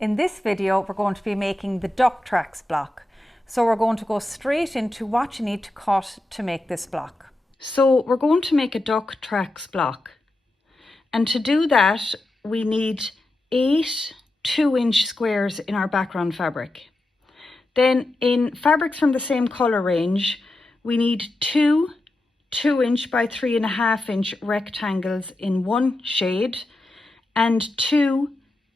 In this video, we're going to be making the duck tracks block. So we're going to go straight into what you need to cut to make this block. So we're going to make a duck tracks block. And to do that, we need 8 2-inch squares in our background fabric. Then in fabrics from the same colour range, we need 2 2-inch by 3.5-inch rectangles in one shade and 2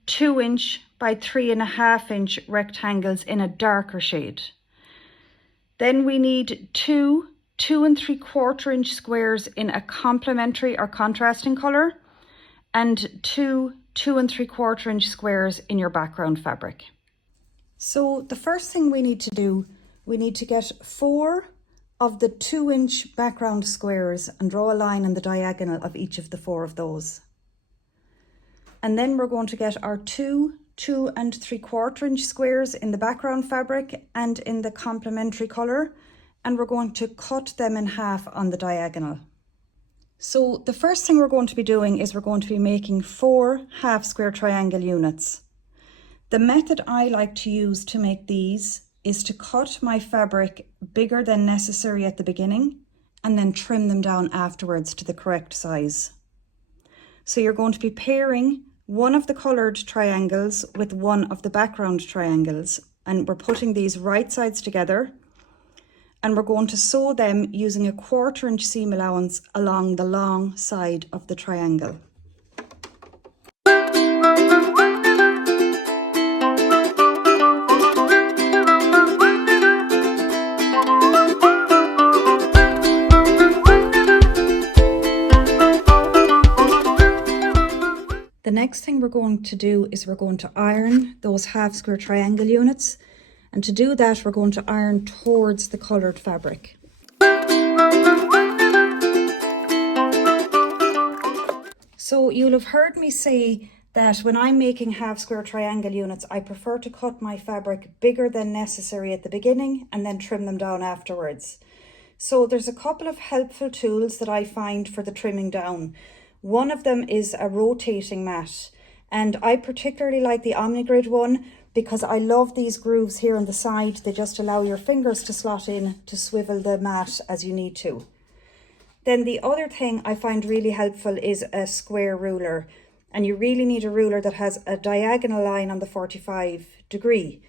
2-inch by 3.5-inch rectangles in a darker shade. Then we need 2 2 3/4-inch squares in a complementary or contrasting colour and 2 2 3/4-inch squares in your background fabric. So the first thing we need to do, we need to get 4 of the 2-inch background squares and draw a line on the diagonal of each of the 4 of those. And then we're going to get our 2 2 3/4-inch squares in the background fabric and in the complementary colour, and we're going to cut them in half on the diagonal. So the first thing we're going to be doing is we're going to be making 4 half square triangle units. The method I like to use to make these is to cut my fabric bigger than necessary at the beginning and then trim them down afterwards to the correct size. So you're going to be pairing one of the coloured triangles with one of the background triangles, and we're putting these right sides together, and we're going to sew them using a 1/4-inch seam allowance along the long side of the triangle. The next thing we're going to do is we're going to iron those half square triangle units, and to do that we're going to iron towards the coloured fabric. So you'll have heard me say that when I'm making half square triangle units, I prefer to cut my fabric bigger than necessary at the beginning and then trim them down afterwards. So there's a couple of helpful tools that I find for the trimming down. One of them is a rotating mat, and I particularly like the OmniGrid one because I love these grooves here on the side. They just allow your fingers to slot in to swivel the mat as you need to. Then the other thing I find really helpful is a square ruler, and you really need a ruler that has a diagonal line on the 45 degree.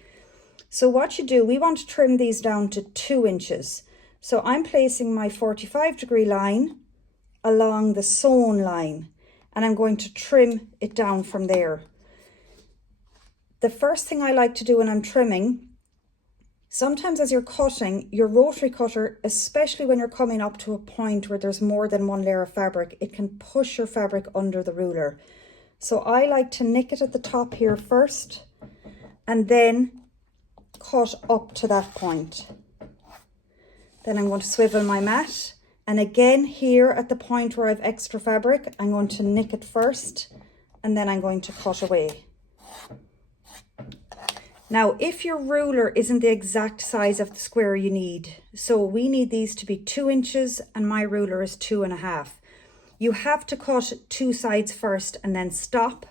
So what you do, we want to trim these down to 2 inches. So I'm placing my 45-degree line along the sewn line, and I'm going to trim it down from there. The first thing I like to do when I'm trimming, sometimes as you're cutting, your rotary cutter, especially when you're coming up to a point where there's more than one layer of fabric, it can push your fabric under the ruler. So I like to nick it at the top here first and then cut up to that point. Then I'm going to swivel my mat. And again, here at the point where I've extra fabric, I'm going to nick it first and then I'm going to cut away. Now, if your ruler isn't the exact size of the square you need, so we need these to be 2 inches and my ruler is 2.5. You have to cut 2 sides first and then stop,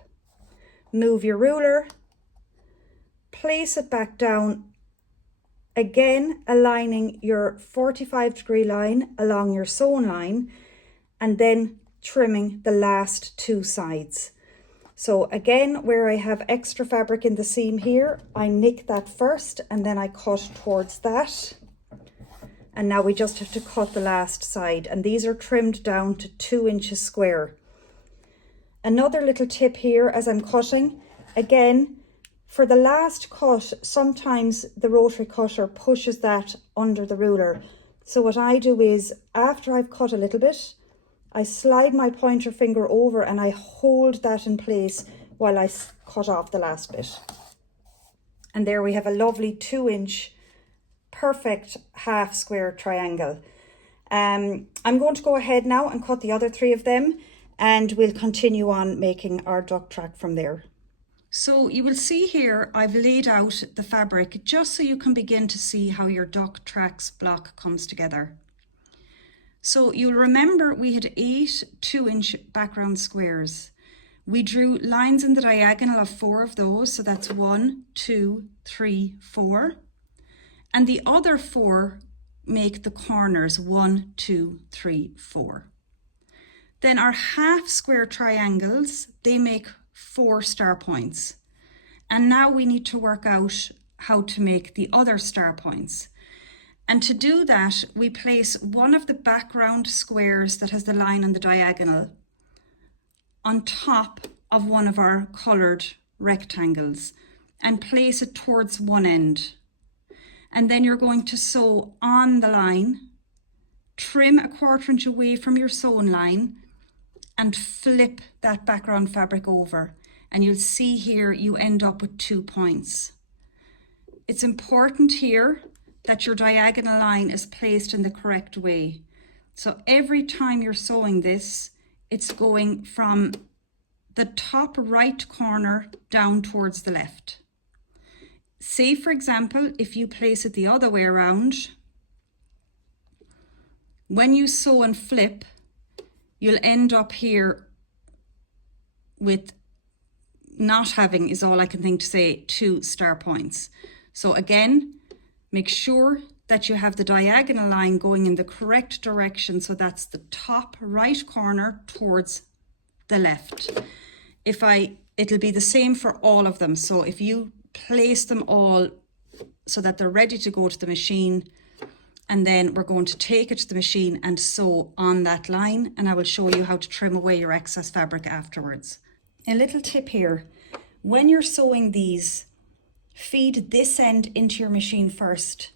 move your ruler, place it back down, again aligning your 45-degree line along your sewn line and then trimming the last 2 sides. So again, where I have extra fabric in the seam here, I nick that first and then I cut towards that. And now we just have to cut the last side, and these are trimmed down to 2 inches square. Another little tip here as I'm cutting, again, for the last cut, sometimes the rotary cutter pushes that under the ruler. So what I do is, after I've cut a little bit, I slide my pointer finger over and I hold that in place while I cut off the last bit. And there we have a lovely 2-inch perfect half square triangle. I'm going to go ahead now and cut the other 3 of them, and we'll continue on making our duck track from there. So you will see here I've laid out the fabric just so you can begin to see how your duck tracks block comes together. So you'll remember we had 8 2-inch background squares. We drew lines in the diagonal of 4 of those, so that's 1, 2, 3, 4. And the other 4 make the corners 1, 2, 3, 4. Then our half square triangles, they make 4 star points. And now we need to work out how to make the other star points. And to do that, we place one of the background squares that has the line on the diagonal on top of one of our coloured rectangles and place it towards one end. And then you're going to sew on the line, trim a 1/4 inch away from your sewn line, and flip that background fabric over. And you'll see here you end up with 2 points. It's important here that your diagonal line is placed in the correct way. So every time you're sewing this, it's going from the top right corner down towards the left. Say, for example, if you place it the other way around, when you sew and flip, you'll end up here with not having, is all I can think to say, 2 star points. So again, make sure that you have the diagonal line going in the correct direction. So that's the top right corner towards the left. It'll be the same for all of them. So if you place them all so that they're ready to go to the machine, and then we're going to take it to the machine and sew on that line, and I will show you how to trim away your excess fabric afterwards. A little tip here, when you're sewing these, feed this end into your machine first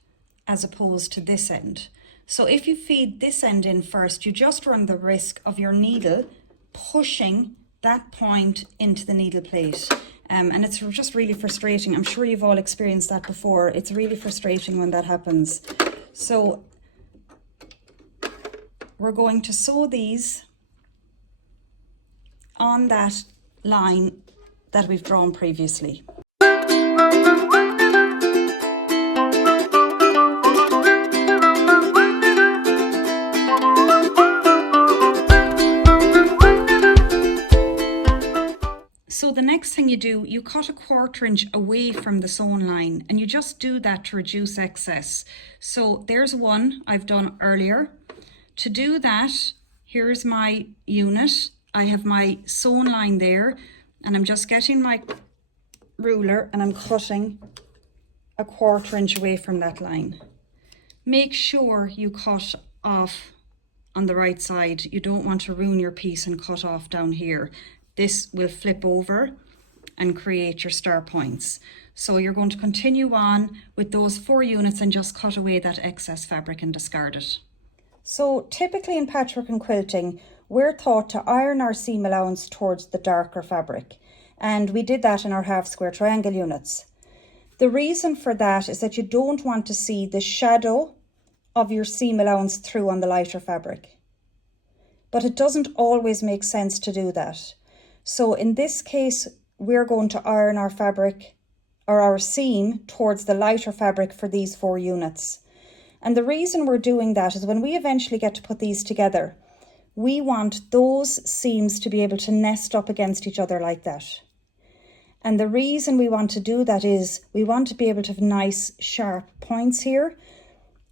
as opposed to this end. So if you feed this end in first, you just run the risk of your needle pushing that point into the needle plate. And it's just really frustrating. I'm sure you've all experienced that before. It's really frustrating when that happens. So we're going to sew these on that line that we've drawn previously. So the next thing you do, you cut a 1/4 inch away from the sewn line, and you just do that to reduce excess. So there's one I've done earlier. To do that, here's my unit. I have my sewn line there, and I'm just getting my ruler and I'm cutting a 1/4 inch away from that line. Make sure you cut off on the right side. You don't want to ruin your piece and cut off down here. This will flip over and create your star points. So you're going to continue on with those 4 units and just cut away that excess fabric and discard it. So typically in patchwork and quilting, we're taught to iron our seam allowance towards the darker fabric. And we did that in our half square triangle units. The reason for that is that you don't want to see the shadow of your seam allowance through on the lighter fabric. But it doesn't always make sense to do that. So in this case, we're going to iron our fabric or our seam towards the lighter fabric for these 4 units. And the reason we're doing that is when we eventually get to put these together, we want those seams to be able to nest up against each other like that. And the reason we want to do that is we want to be able to have nice sharp points here.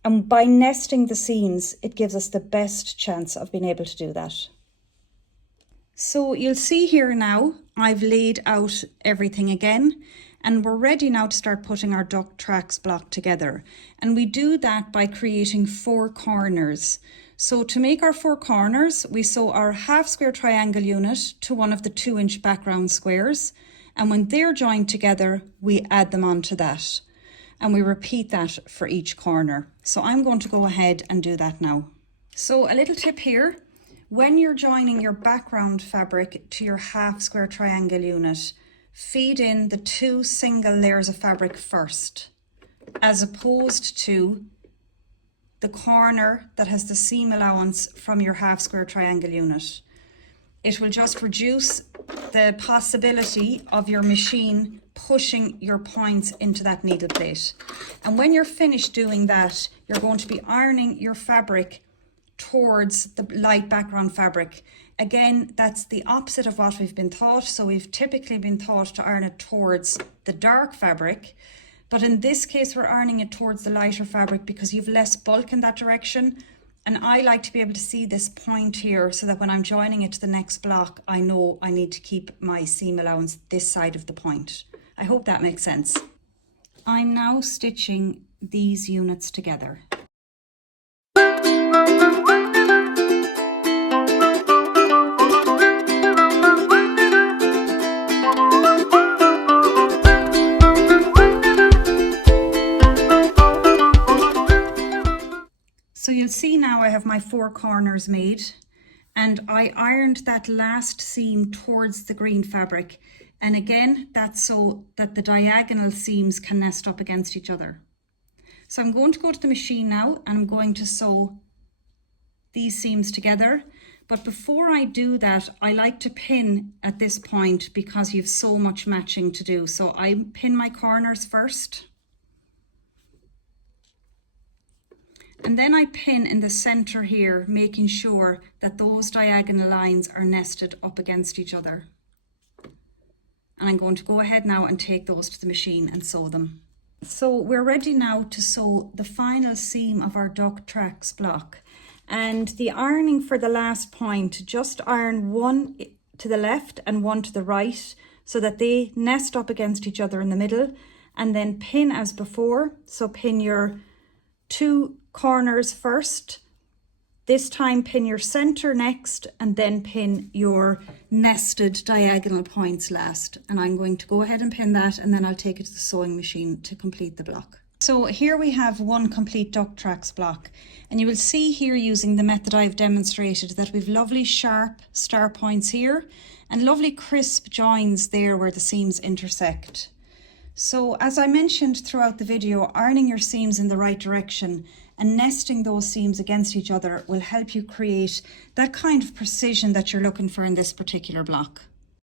And by nesting the seams, it gives us the best chance of being able to do that. So you'll see here now, I've laid out everything again, and we're ready now to start putting our duck tracks block together. And we do that by creating 4 corners. So to make our 4 corners, we sew our half square triangle unit to one of the 2 inch background squares. And when they're joined together, we add them onto that. And we repeat that for each corner. So I'm going to go ahead and do that now. So a little tip here. When you're joining your background fabric to your half square triangle unit, feed in the 2 single layers of fabric first, as opposed to the corner that has the seam allowance from your half square triangle unit. It will just reduce the possibility of your machine pushing your points into that needle plate. And when you're finished doing that, you're going to be ironing your fabric towards the light background fabric. Again, that's the opposite of what we've been taught. So we've typically been taught to iron it towards the dark fabric, but in this case we're ironing it towards the lighter fabric because you've less bulk in that direction. And I like to be able to see this point here so that when I'm joining it to the next block, I know I need to keep my seam allowance this side of the point. I hope that makes sense. I'm now stitching these units together. So you'll see now I have my 4 corners made, and I ironed that last seam towards the green fabric. And again, that's so that the diagonal seams can nest up against each other. So I'm going to go to the machine now and I'm going to sew these seams together. But before I do that, I like to pin at this point because you've so much matching to do. So I pin my corners first. And then I pin in the center here, making sure that those diagonal lines are nested up against each other. And I'm going to go ahead now and take those to the machine and sew them. So we're ready now to sew the final seam of our duck tracks block. And the ironing for the last point, just iron one to the left and one to the right so that they nest up against each other in the middle, and then pin as before. So pin your 2 corners first, this time pin your center next, and then pin your nested diagonal points last. And I'm going to go ahead and pin that, and then I'll take it to the sewing machine to complete the block. So here we have one complete duck tracks block, and you will see here using the method I've demonstrated that we've lovely sharp star points here and lovely crisp joins there where the seams intersect. So as I mentioned throughout the video, ironing your seams in the right direction and nesting those seams against each other will help you create that kind of precision that you're looking for in this particular block.